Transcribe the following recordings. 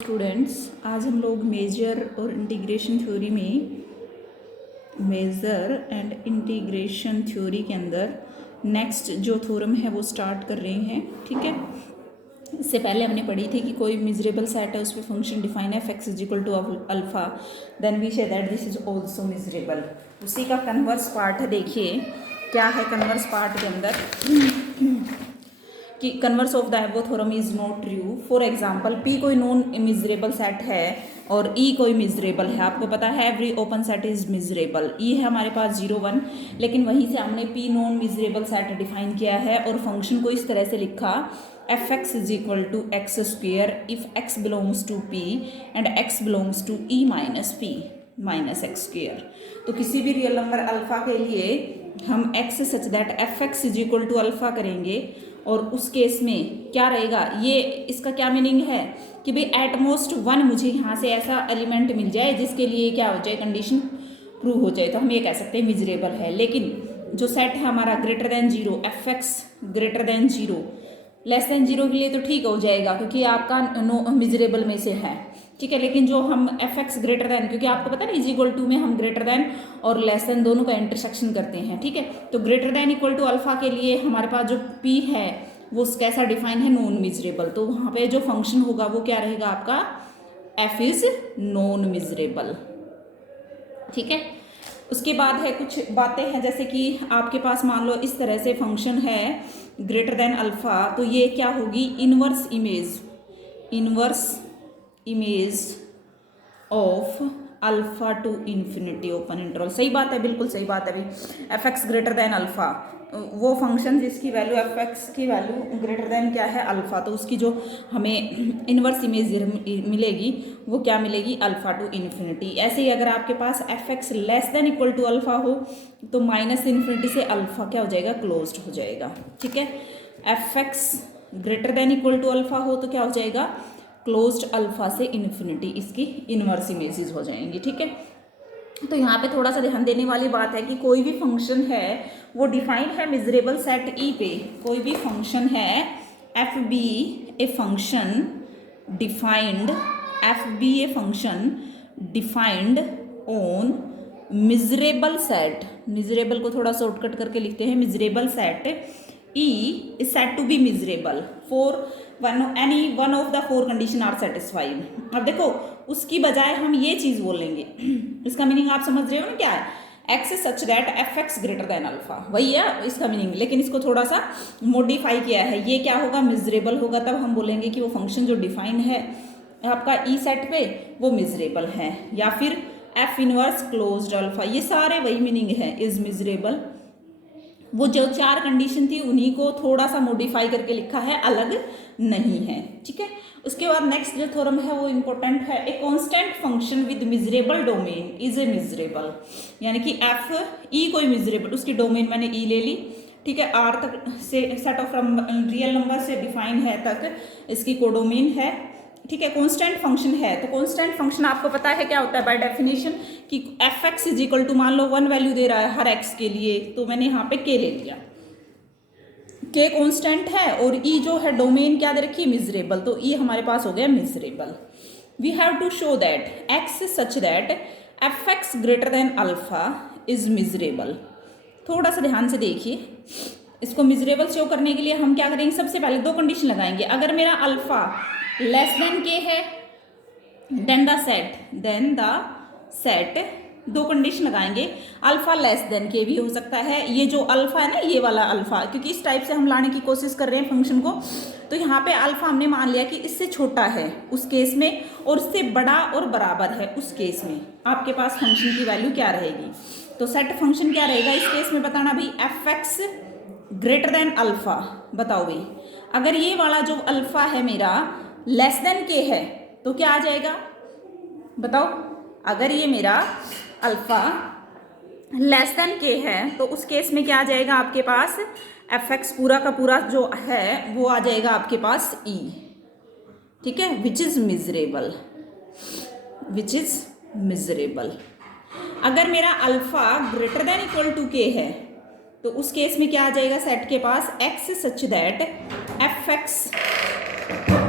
Students, आज हम लोग मेजर और इंटीग्रेशन थ्योरी में मेजर एंड इंटीग्रेशन थ्योरी के अंदर नेक्स्ट जो थ्योरम है वो स्टार्ट कर रहे हैं। ठीक है, इससे पहले हमने पढ़ी थी कि कोई मिजरेबल सेट है, उस पर फंक्शन डिफाइन है f equal to alpha, then we say that this is also measurable. उसी का कन्वर्स पार्ट है। देखिए क्या है कन्वर्स पार्ट के अंदर कि कन्वर्स ऑफ द एबो theorem is not true. For example P कोई नॉन मिजरेबल सेट है और E कोई मिजरेबल है। आपको पता है every open set is miserable. E है हमारे पास 0 1, लेकिन वहीं से हमने P non miserable set define किया है और फंक्शन को इस तरह से लिखा f(x) is equal to x square if x belongs to P and x belongs to E minus P minus x square. तो किसी भी रियल नंबर अल्फा के लिए हम x such that f(x) is equal to alpha करेंगे और उस case में क्या रहेगा, ये इसका क्या मीनिंग है कि भाई एटमोस्ट 1 मुझे यहाँ से ऐसा एलिमेंट मिल जाए जिसके लिए क्या हो जाए, कंडीशन प्रूव हो जाए, तो हम ये कह सकते हैं मिजरेबल है। लेकिन जो सेट है हमारा greater than 0, f(x) greater then 0 less than 0 के लिए तो ठीक हो जाएगा क्योंकि आपका नो मिजरेबल में से है। ठीक है, लेकिन जो हम f(x) ग्रेटर देन, क्योंकि आपको पता है इज इक्वल टू में हम ग्रेटर देन और लेस देन दोनों का इंटरसेक्शन करते हैं। ठीक है, तो greater than equal to alpha के लिए हमारे पास जो p है वो कैसा डिफाइन है, नॉन मिजरेबल। तो वहाँ पे जो फंक्शन होगा वो क्या रहेगा आपका, f इज नॉन मिजरेबल। ठीक है, उसके बाद है कुछ बातें हैं जैसे कि आपके पास मान लो इस तरह से फंक्शन है ग्रेटर देन अल्फा, तो ये क्या होगी, inverse image of alpha two infinity open interval. सही बात है, बिल्कुल सही बात है भाई। f(x) ग्रेटर देन अल्फा, वो फंक्शन जिसकी वैल्यू f(x) की वैल्यू ग्रेटर देन क्या है, अल्फा, तो उसकी जो हमें इनवर्स इमेज मिलेगी वो क्या मिलेगी, अल्फा टू इन्फिनिटी। ऐसे ही अगर आपके पास f(x) less than equal to alpha हो तो माइनस इन्फिनिटी से अल्फा क्या हो जाएगा, क्लोज्ड हो जाएगा। ठीक है, f(x) greater than equal to alpha हो तो क्या हो जाएगा, क्लोज्ड अल्फा से इन्फिनिटी, इसकी इनवर्स इमेजेस हो जाएंगी। ठीक है, तो यहाँ पे थोड़ा सा ध्यान देने वाली बात है कि कोई भी फंक्शन है वो डिफाइन है मिजरेबल सेट E पे। कोई भी फंक्शन है f be a function defined on measurable set. Measurable को थोड़ा शॉर्टकट करके लिखते हैं, measurable set E is said to be miserable for any one of the 4 condition are satisfied। अब देखो उसकी बजाय हम ये चीज बोलेंगे, इसका मीनिंग आप समझ रहे हो ना क्या है, x such that f(x) greater than alpha, वही है इसका मीनिंग, लेकिन इसको थोड़ा सा मॉडिफाई किया है। ये क्या होगा, मिजरेबल होगा, तब हम बोलेंगे कि वो फंक्शन जो डिफाइन है आपका E सेट पे वो मिजरेबल है, या फिर f इनवर्स क्लोज्ड अल्फा, ये सारे वही मीनिंग है, इज मिजरेबल। वो जो 4 कंडीशन थी उन्हीं को थोड़ा सा मॉडिफाई करके लिखा है, अलग नहीं है। ठीक है, उसके बाद नेक्स्ट जो थ्योरम है वो इंपॉर्टेंट है, a constant function with miserable domain is a miserable. यानी कि एफ ई कोई मिजरेबल, उसकी डोमेन मैंने ई ले ली। ठीक है, आर तक से सेट ऑफ रियल नंबर से डिफाइन है तक इसकी कोडोमेन है। ठीक है, कांस्टेंट फंक्शन है, तो कांस्टेंट फंक्शन आपको पता है क्या होता है बाय डेफिनेशन कि f(x) इज इक्वल टू, मान लो 1 वैल्यू दे रहा है हर x के लिए, तो मैंने यहाँ पे k ले लिया, k कांस्टेंट है और e जो है डोमेन क्या दे रखी है, मिजरेबल, तो e हमारे पास हो गया measurable. We have to show that x such that f(x) greater than alpha is measurable. थोड़ा सा ध्यान से देखिए, इसको मिजरेबल शो करने के लिए हम क्या करेंगे, सबसे पहले 2 कंडीशन लगाएंगे। अगर मेरा अल्फा लेस देन के है देन द सेट 2 कंडीशन लगाएंगे, अल्फा लेस देन के भी हो सकता है। ये जो अल्फा है ना, ये वाला अल्फा, क्योंकि इस टाइप से हम लाने की कोशिश कर रहे हैं फंक्शन को, तो यहाँ पे अल्फा हमने मान लिया कि इससे छोटा है उस केस में और इससे बड़ा और बराबर है उस केस में आपके पास फंक्शन की वैल्यू क्या रहेगी। तो सेट फंक्शन क्या रहेगा इस केस में, बताना भी, f(x) ग्रेटर देन अल्फा। बताओ भाई, अगर ये वाला जो अल्फा है मेरा लेस देन के है तो क्या आ जाएगा, बताओ। अगर ये मेरा अल्फा लेस देन के है तो उस केस में क्या आ जाएगा आपके पास, f(x) पूरा का पूरा जो है वो आ जाएगा आपके पास E। ठीक है, विच इज मिजरेबल। अगर मेरा alpha greater than equal to k है तो उस केस में क्या आ जाएगा सेट के पास, x such that f(x)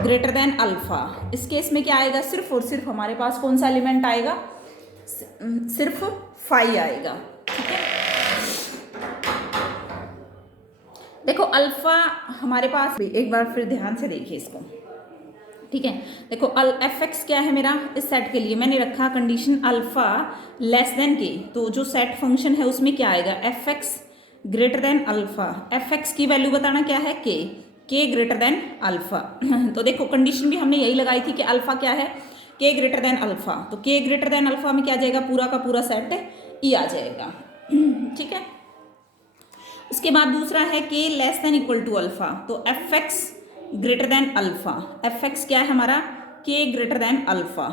greater than alpha, इस केस में क्या आएगा, सिर्फ और सिर्फ हमारे पास कौन सा एलिमेंट आएगा, सिर्फ फाई आएगा। ठीक है, देखो अल्फा हमारे पास, एक बार फिर ध्यान से देखिए इसको। ठीक है, देखो एफ एक्स क्या है मेरा, इस सेट के लिए मैंने रखा कंडीशन अल्फा लेस देन के, तो जो सेट फंक्शन है उसमें क्या आएगा, F x greater than alpha. F x की वैल्यू बताना क्या है, के ग्रेटर देन अल्फा। तो देखो कंडीशन भी हमने यही लगाई थी कि अल्फा क्या है, के ग्रेटर देन अल्फा, तो के ग्रेटर देन अल्फा में क्या आ जाएगा, पूरा का पूरा सेट ई आ जाएगा। ठीक है, उसके बाद दूसरा है के less than equal to alpha, तो F x greater than alpha. F X क्या है हमारा, के ग्रेटर देन अल्फा,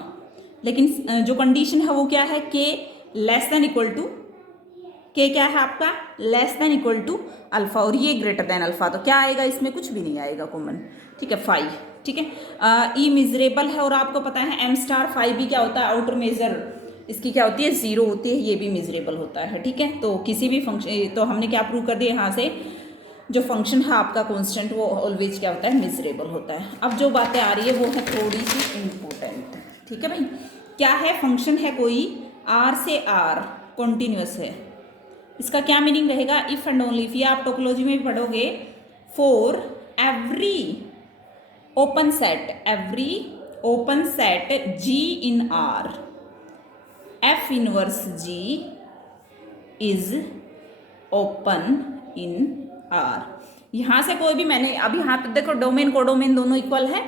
लेकिन जो कंडीशन है वो क्या है, के लेस देन इक्वल टू, के क्या है आपका, less than equal to alpha, और ये ग्रेटर देन अल्फा, तो क्या आएगा इसमें, कुछ भी नहीं आएगा कॉमन। ठीक है, फाइव। ठीक है, ई मिजरेबल है, और आपको पता है एम स्टार फाइव भी क्या होता है, आउटर मेजर इसकी क्या होती है, जीरो होती है, ये भी मिजरेबल होता है। ठीक है, तो किसी भी फंक्शन, तो हमने क्या प्रूव कर दिया यहाँ से, जो फंक्शन है आपका कांस्टेंट वो ऑलवेज क्या होता है, मिजरेबल होता है। अब जो बातें आ रही है वो है थोड़ी सी इम्पोर्टेंट। ठीक है भाई, क्या है, फंक्शन है कोई आर से आर कॉन्टिन्यूस है, इसका क्या मीनिंग रहेगा, इफ एंड ओनली इफ, ये आप टोपोलॉजी में भी पढ़ोगे, for every open set G in R, f inverse G is open in R. यहाँ से कोई भी, मैंने अब यहाँ पे देखो डोमेन कोडोमेन दोनों इक्वल है,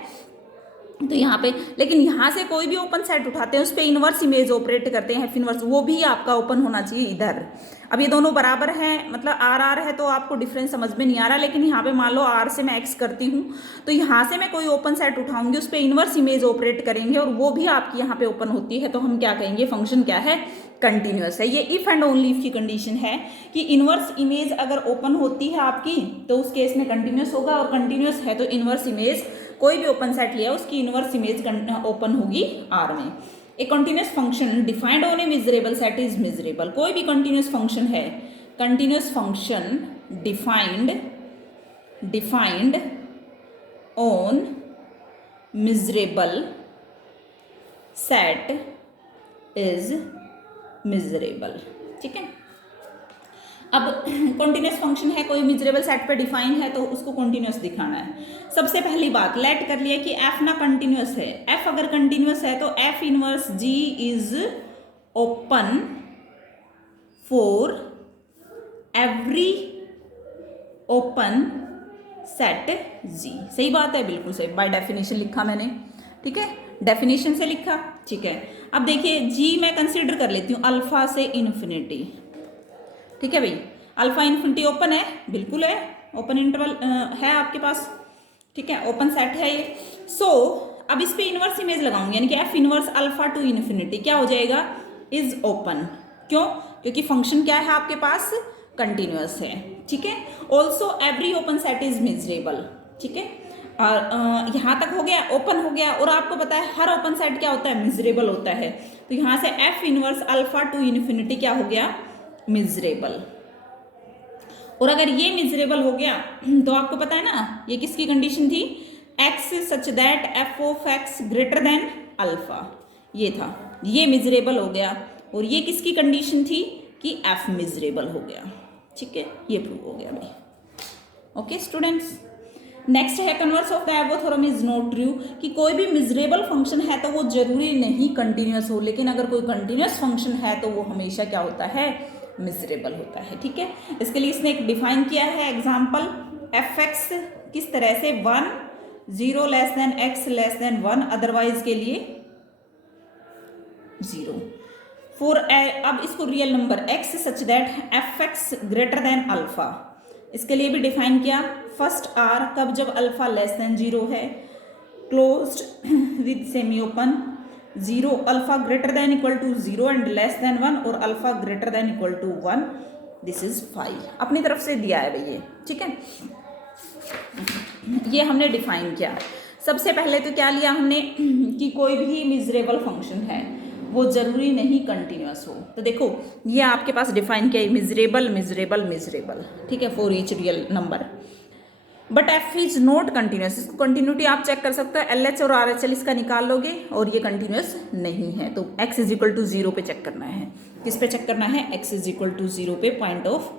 तो यहाँ पे, लेकिन यहाँ से कोई भी ओपन सेट उठाते हैं उस पर इनवर्स इमेज ऑपरेट करते हैं, इनवर्स वो भी आपका ओपन होना चाहिए इधर। अब ये दोनों बराबर है, मतलब आर आर है, तो आपको डिफरेंस समझ में नहीं आ रहा, लेकिन यहाँ पे मान लो आर से मैं एक्स करती हूँ, तो यहाँ से मैं कोई ओपन सेट उठाऊंगी, उस पर इनवर्स इमेज ऑपरेट करेंगे, और वो भी आपकी यहाँ पे ओपन होती है, तो हम क्या कहेंगे, फंक्शन क्या है, कंटिन्यूस है। ये इफ एंड ओनली इफ की कंडीशन है कि इनवर्स इमेज अगर ओपन होती है आपकी, तो उस केस में कंटिन्यूस होगा, और कंटिन्यूस है तो इनवर्स इमेज, कोई भी ओपन सेट लिया उसकी इनवर्स इमेज ओपन होगी आर में। A continuous function defined on A miserable set is miserable, कोई भी कंटिन्यूस फंक्शन है, continuous function defined on measurable set is miserable. ठीक है, अब कॉन्टिन्यूस फंक्शन है कोई मिजरेबल सेट पे डिफाइन है, तो उसको कॉन्टिन्यूस दिखाना है। सबसे पहली बात लेट कर लिया कि एफ ना कंटिन्यूस है, एफ अगर कंटिन्यूस है तो F inverse G is open for every open set G. सही बात है, बिल्कुल सही, बाय डेफिनेशन लिखा मैंने। ठीक है, डेफिनेशन से लिखा। ठीक है, अब देखिए जी मैं कंसीडर कर लेती हूँ अल्फा से इन्फिनिटी। ठीक है भाई, अल्फा इन्फिनिटी ओपन है, बिल्कुल है, ओपन इंटरवल है आपके पास। ठीक है, ओपन सेट है ये। सो अब इस पे इनवर्स इमेज लगाऊंगी, यानी कि F inverse alpha two infinity क्या हो जाएगा, इज ओपन। क्यों, क्योंकि फंक्शन क्या है आपके पास, कंटिन्यूअस है। ठीक है, also every open set is miserable. ठीक है, और यहाँ तक हो गया, ओपन हो गया, और आपको पता है हर ओपन सेट क्या होता है, मिजरेबल होता है, तो यहाँ से F inverse alpha two infinity क्या हो गया, मिजरेबल। और अगर ये मिजरेबल हो गया तो आपको पता है ना ये किसकी कंडीशन थी, x such that F of x greater than alpha, ये था, ये मिजरेबल हो गया, और ये किसकी कंडीशन थी कि एफ मिजरेबल हो गया। ठीक है, ये प्रूव हो गया भाई। ओके स्टूडेंट्स, नेक्स्ट है converse of the above theorem is not true, कि कोई भी मिजरेबल फंक्शन है तो वो जरूरी नहीं कंटिन्यूस हो, लेकिन अगर कोई कंटिन्यूस फंक्शन है तो वो हमेशा क्या होता है, मिजरेबल होता है। ठीक है, इसके लिए इसने एक डिफाइन किया है एग्जाम्पल, एफ एक्स किस तरह से 1 0 less than x less than 1, otherwise के लिए 0 फॉर, अब इसको real number x such that f x greater than alpha, इसके लिए भी डिफाइन किया। फर्स्ट आर कब, जब अल्फा लेस देन 0 है, closed with semi open, 0 alpha greater than equal to 0 and less than 1, और alpha greater than equal to 1, this is 5। अपनी तरफ से दिया है भैया। ठीक है, ये हमने डिफाइन किया। सबसे पहले तो क्या लिया हमने कि कोई भी मिजरेबल फंक्शन है वो जरूरी नहीं कंटिन्यूस हो, तो देखो ये आपके पास डिफाइन किया है, मिजरेबल मिजरेबल मिजरेबल। ठीक है, for each real number. But F is not continuous, इसको कंटिन्यूटी आप चेक कर सकते हो, एल एच और आर एच एल इसका निकाल लोगे और ये कंटिन्यूस नहीं है, तो एक्स इज इक्वल टू 0 पे चेक करना है। किस पे चेक करना है? एक्स इज इक्वल टू 0 पे पॉइंट ऑफ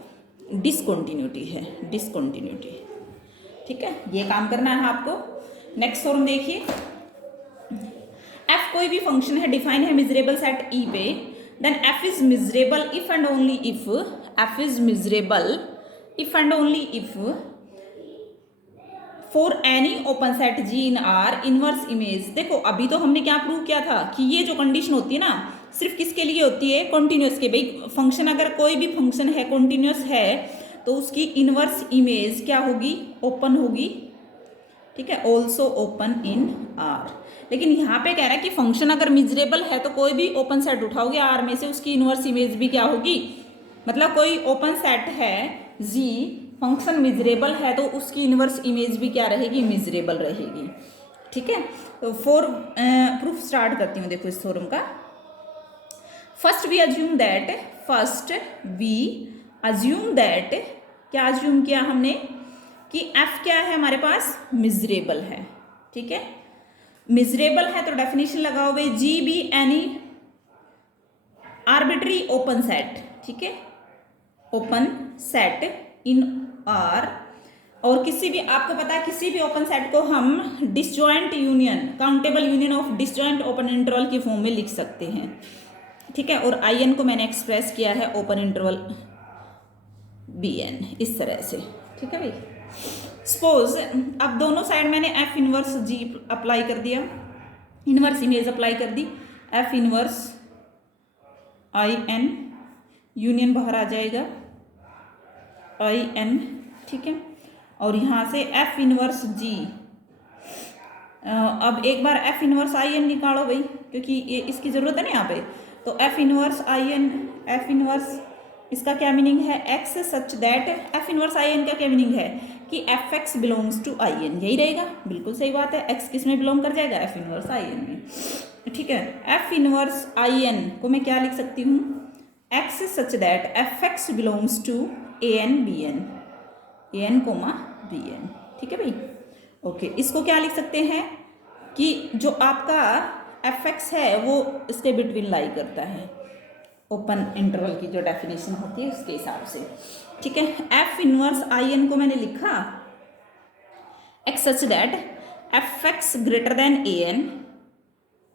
डिसकंटिन्यूटी है, डिसकंटिन्यूटी। ठीक है, ये काम करना है आपको। नेक्स्ट फॉर्म देखिए, एफ कोई भी फंक्शन है, डिफाइन है मिजरेबल सेट ई पे, then f is measurable if and only if, f is measurable if and only if for any open set G in R inverse image. देखो अभी तो हमने क्या प्रूव किया था कि ये जो कंडीशन होती है ना, सिर्फ किसके लिए होती है? कॉन्टिन्यूस के। भाई फंक्शन, अगर कोई भी फंक्शन है कॉन्टिन्यूस है तो उसकी इनवर्स इमेज क्या होगी? ओपन होगी। ठीक है, ऑल्सो ओपन इन आर। लेकिन यहाँ पे कह रहा है कि फंक्शन अगर मिजरेबल है तो कोई भी ओपन सेट उठाओगे आर में से, उसकी इनवर्स इमेज भी क्या होगी? मतलब कोई ओपन सेट है जी, फंक्शन मिजरेबल है तो उसकी इनवर्स इमेज भी क्या रहेगी? मिजरेबल रहेगी। ठीक है, तो फॉर प्रूफ स्टार्ट करती हूँ। देखो इस थ्योरम का, फर्स्ट वी अज्यूम दैट, क्या अज्यूम किया हमने? कि एफ क्या है हमारे पास? मिजरेबल है। ठीक है, मिजरेबल है तो डेफिनेशन लगाओ भाई, G be any arbitrary open set. ठीक है, ओपन सेट इन आर, और किसी भी, आपको पता है किसी भी ओपन सेट को हम disjoint union, countable union of disjoint open interval के फॉर्म में लिख सकते हैं। ठीक है, और आई एन को मैंने एक्सप्रेस किया है ओपन इंटरवल बी एन, इस तरह से। ठीक है भाई, सपोज अब दोनों साइड मैंने एफ इनवर्स जी अप्लाई कर दिया, इनवर्स इमेज अप्लाई कर दी, F inverse I N, union बाहर आ जाएगा आई एन। ठीक है, और यहाँ से एफ इनवर्स जी, अब एक बार एफ इनवर्स आई एन निकालो भाई, क्योंकि ये इसकी ज़रूरत है ना यहाँ पे। तो F inverse I n, f inverse इसका क्या मीनिंग है? X such that, f inverse I n का क्या मीनिंग है? कि f x belongs to I n, यही रहेगा। बिल्कुल सही बात है, एक्स किस में बिलोंग कर जाएगा? एफ इनवर्स आई एन में। ठीक है, एफ इनवर्स आई एन को मैं क्या लिख सकती हूँ? X such that f x belongs to a n b n, a n comma b n. ठीक है भाई, ओके। इसको क्या लिख सकते हैं कि जो आपका एफ एक्स है वो इसके बिटवीन लाई करता है, ओपन इंटरवल की जो डेफिनेशन होती है उसके हिसाब से। ठीक है, एफ इनवर्स आई एन को मैंने लिखा x such that f x greater than a n,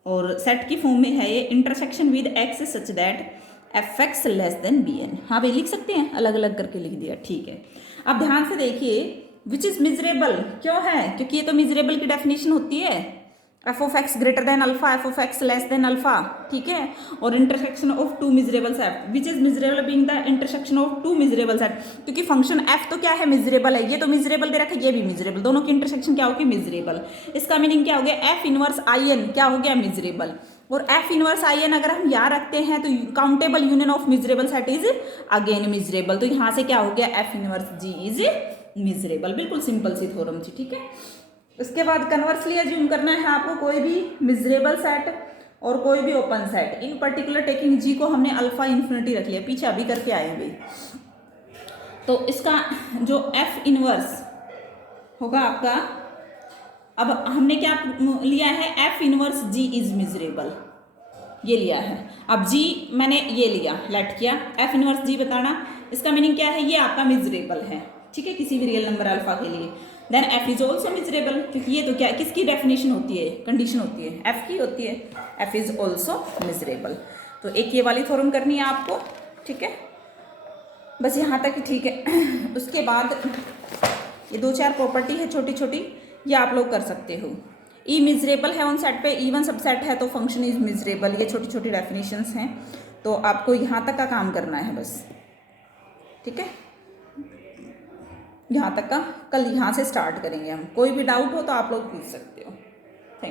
और सेट की फॉर्म में है ये, intersection with x such that f x less than b n. हाँ भाई लिख सकते हैं, अलग अलग करके लिख दिया। ठीक है, अब ध्यान से देखिए, विच इज मिजरेबल क्यों है? क्योंकि ये तो मिजरेबल की डेफिनेशन होती है, f of x greater than alpha, f of x less than alpha. ठीक है, और intersection of two measurable set, which is measurable being the intersection of two measurable set. क्योंकि फंक्शन एफ तो क्या है? मिजरेबल है। ये तो मिजरेबल दे रखा है, ये भी मिजरेबल, दोनों की इंटरसेक्शन क्या होगी? मिजरेबल। इसका मीनिंग क्या हो गया? एफ इनवर्स आई एन क्या हो गया? मिजरेबल। और एफ इनवर्स आई एन अगर हम यहाँ रखते हैं तो countable union of measurable set is again measurable. तो यहाँ से क्या हो गया? F inverse G is measurable. बिल्कुल सिंपल सी थ्योरम थी। ठीक है, उसके बाद कन्वर्सली अज्यूम करना है आपको कोई भी मिजरेबल सेट और कोई भी open set, in particular taking G को हमने अल्फा इन्फिनिटी रख लिया, पीछे अभी करके आए हैं भाई। तो इसका जो एफ इनवर्स होगा आपका, अब हमने क्या लिया है? F inverse G is measurable, ये लिया है। अब जी मैंने ये लिया, लेट किया, एफ इनवर्स जी बताना, इसका मीनिंग क्या है? ये आपका मिजरेबल है। ठीक है, किसी भी रियल नंबर अल्फा के लिए। Then f is also measurable, क्योंकि ये तो क्या, किसकी डेफिनेशन होती है? कंडीशन होती है, एफ की होती है। F is also miserable. तो एक ये वाली थ्योरम करनी है आपको। ठीक है, बस यहाँ तक ठीक है। उसके बाद ये 2-4 प्रॉपर्टी है छोटी छोटी, ये आप लोग कर सकते हो। ई मिजरेबल है ऑन सेट पे, इवन सबसेट है तो फंक्शन इज मिजरेबल। ये छोटी छोटी डेफिनेशंस हैं, तो आपको यहाँ तक का काम करना है बस। ठीक है, यहाँ तक का, कल यहाँ से स्टार्ट करेंगे हम। कोई भी डाउट हो तो आप लोग पूछ सकते हो।